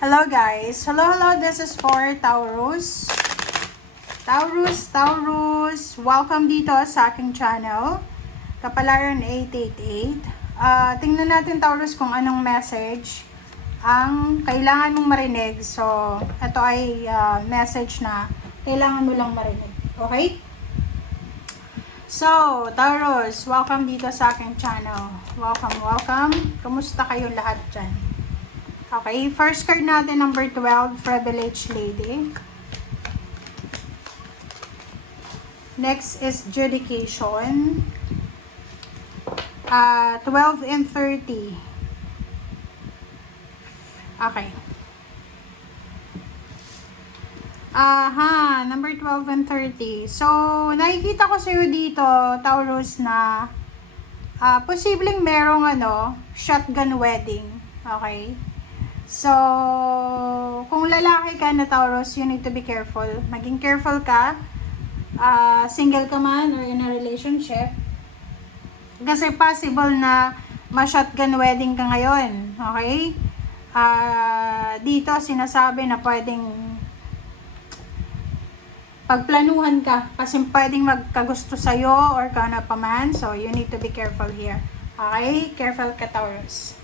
Hello guys. Hello. This is for Taurus. Taurus. Welcome dito sa aking channel. Kapalaran 888. Tingnan natin Taurus kung anong message ang kailangan mong marinig. So, ito ay message na kailangan mo lang marinig. Okay? So, Taurus, welcome dito sa aking channel. Welcome. Kamusta kayong lahat dyan? Okay, first card natin, number 12, Privileged Lady. Next is Judication. 12 and 30. Okay. Number 12 and 30. So, nakikita ko sa'yo dito, Taurus, na posibleng merong shotgun wedding. Okay? So, kung lalaki ka na Taurus, you need to be careful. Maging careful ka. Single ka man or in a relationship. Kasi possible na ma-shotgun wedding ka ngayon. Okay? Dito sinasabi na pwedeng pagplanuhan ka. Kasi pwedeng magkagusto sa'yo or ka na pa man. So, you need to be careful here. Okay? Careful ka Taurus.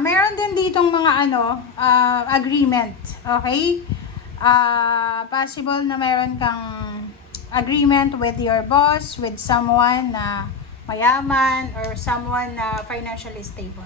Meron din ditong mga agreement, okay? Possible na meron kang agreement with your boss, with someone na mayaman or someone na financially stable.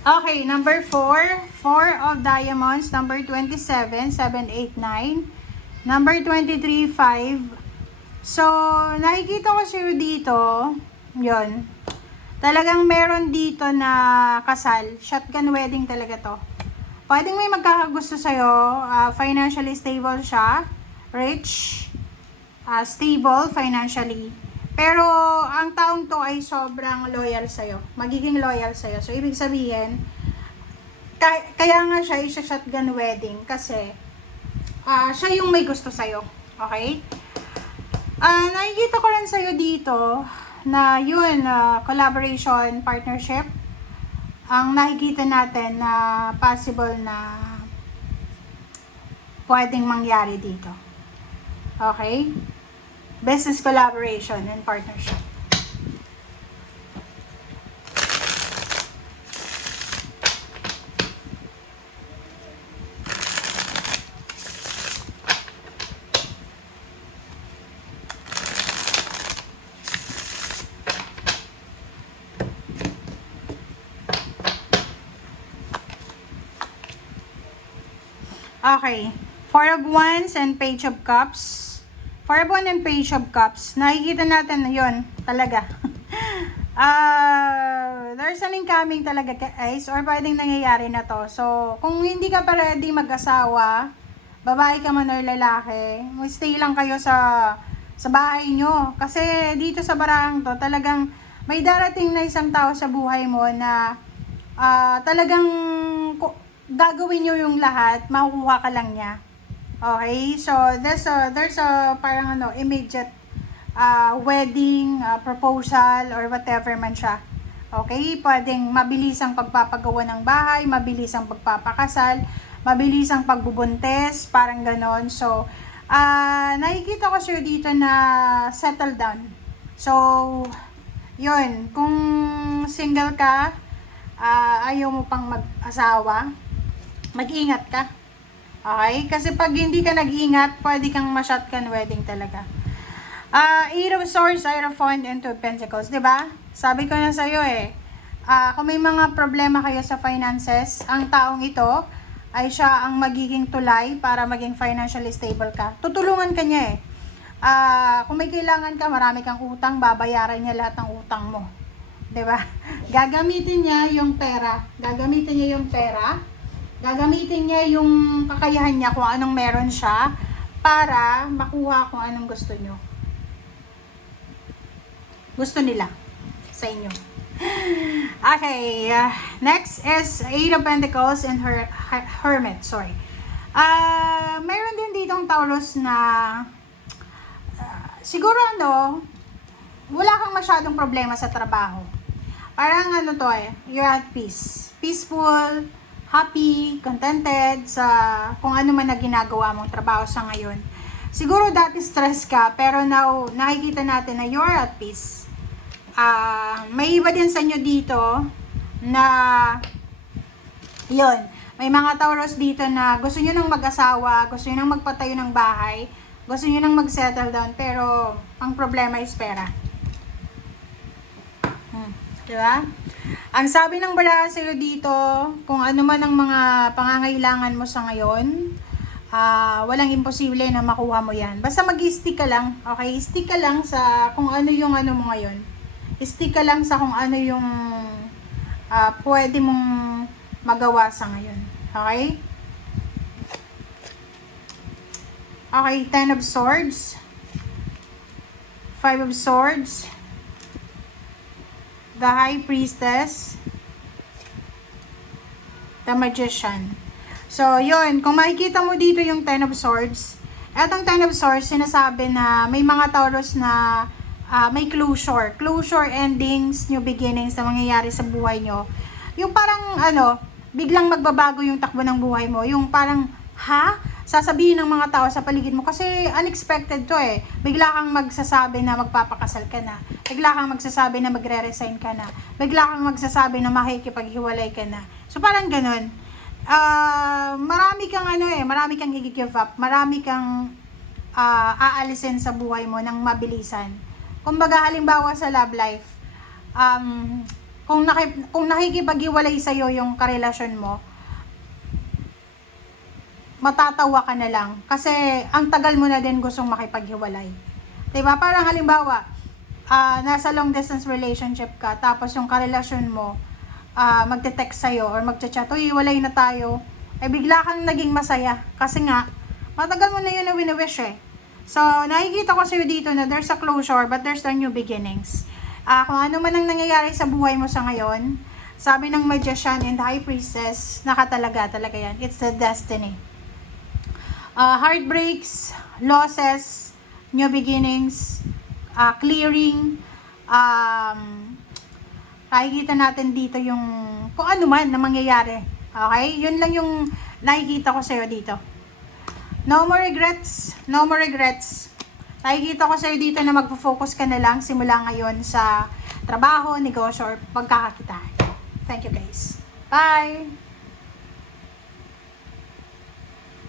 Okay, number 4, 4 of Diamonds, number 27, 7, 8, 9, number 23, 5. So, nakikita ko sa'yo dito, yon. Talagang meron dito na kasal, shotgun wedding talaga to. Pwedeng may magkakagusto sa'yo, financially stable siya, rich, stable financially. Pero, ang taong to ay sobrang loyal sa'yo. Magiging loyal sa'yo. So, ibig sabihin, kaya nga siya shotgun wedding kasi siya yung may gusto sa'yo. Okay? Nakikita ko rin sa'yo dito na yun, collaboration, partnership. Ang nakikita natin na possible na pwedeng mangyari dito. Okay? Business collaboration and partnership. Okay. Four of Wands and Page of Cups. For one and Page of Cups, nakikita natin na yun, talaga. There's an incoming talaga guys, or pwedeng nangyayari na to. So, kung hindi ka pa ready mag-asawa, babae ka man or lalaki, stay lang kayo sa bahay nyo. Kasi dito sa barang to, talagang may darating na isang tao sa buhay mo na talagang gagawin nyo yung lahat, makukuha ka lang niya. Okay, so there's a parang immediate wedding, proposal or whatever man siya. Okay, pwedeng mabilis ang pagpapagawa ng bahay, mabilis ang pagpapakasal, mabilis ang pagbubuntis, parang ganon. So, nakikita ko siya dito na settle down. So, yun, kung single ka, ayaw mo pang mag-asawa, mag-ingat ka. Okay? Kasi pag hindi ka nag-ingat, pwede kang ma-shotgun wedding talaga. Eight of Swords, Hierophant, and Two of Pentacles. Diba? Sabi ko na sa'yo kung may mga problema kayo sa finances, ang taong ito ay siya ang magiging tulay para maging financially stable ka. Tutulungan ka niya kung may kailangan ka, marami kang utang, babayaran niya lahat ng utang mo. Diba? Gagamitin niya yung pera. Gagamitin niya yung kakayahan niya kung anong meron siya para makuha kung anong gusto nyo. gusto nila sa inyo. Okay, next is Eight of Pentacles and Hermit, sorry. Mayroon din ditong Taurus na siguro wala kang masyadong problema sa trabaho. Parang you're at peace. Peaceful, happy, contented sa kung ano man na ginagawa mong trabaho sa ngayon. Siguro dati stress ka, pero now nakikita natin na you're at peace. May iba din sa inyo dito na yun, may mga Taurus dito na gusto nyo nang mag-asawa, gusto nyo nang magpatayo ng bahay, gusto nyo nang mag-settle down, pero ang problema is pera. Diba? Ang sabi ng baraha sa'yo dito, kung ano man ang mga pangangailangan mo sa ngayon, walang imposible na makuha mo yan. Basta mag-stick ka lang, okay? Stick ka lang sa kung ano yung mo ngayon. Stick ka lang sa kung ano yung pwede mong magawa sa ngayon. Okay? Okay, 10 of Swords. 5 of Swords. The High Priestess. The Magician. So, yun. Kung makikita mo dito yung 10 of Swords, etong 10 of Swords, sinasabi na may mga Taurus na may closure. Closure, endings, new beginnings na mangyayari sa buhay nyo. Yung parang, biglang magbabago yung takbo ng buhay mo. Yung parang, sasabihin ng mga tao sa paligid mo. Kasi unexpected to eh. Bigla kang magsasabi na magpapakasal ka na. Bigla kang magsasabi na magre-resign ka na. Bigla kang magsasabi na makikipaghiwalay ka na. So parang ganun. Marami kang marami kang i-give up. Marami kang aalisin sa buhay mo ng mabilisan. Kumbaga halimbawa sa love life, kung nakikipaghiwalay sa'yo yung karelasyon mo, matatawa ka na lang kasi ang tagal mo na din gustong makipaghiwalay. Diba? Parang halimbawa, nasa long distance relationship ka, tapos yung karelasyon mo, magte-text sa'yo or magchat-chat, uy, hiwalay na tayo, bigla kang naging masaya kasi nga, matagal mo na yun na wini-wish eh. So, nakikita ko sa'yo dito na there's a closure but there's a new beginnings. Kung ano man ang nangyayari sa buhay mo sa ngayon, sabi ng Magician and the High Priestess, talaga yan. It's the destiny. Heartbreaks, losses, new beginnings, clearing, nakikita natin dito yung kung ano man na mangyayari. Okay? Yun lang yung nakikita ko sa'yo dito. No more regrets. No more regrets. Nakikita ko sa'yo dito na magpo-focus ka na lang simula ngayon sa trabaho, negosyo, or pagkakakitaan. Thank you guys. Bye!